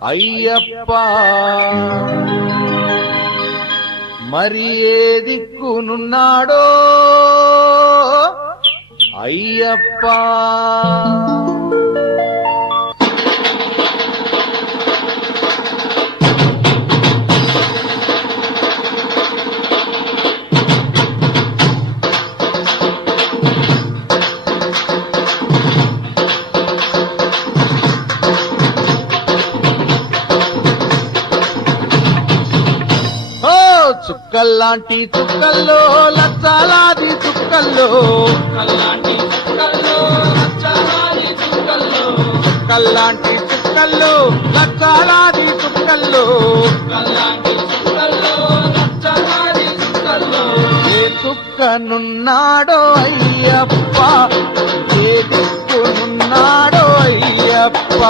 అయ్యప్ప మరి ఏ దిక్కునున్నాడో అయ్యప్ప. చుక్కల్లాంటి చుక్కల్లో లక్షలాది చుక్కల్లో చుక్కల్లాంటి చుక్కల్లో లక్షలాది చుక్కల్లో ఏ చుక్కనున్నాడో అయ్యప్ప, ఏ దిక్కునున్నాడో అయ్యప్ప.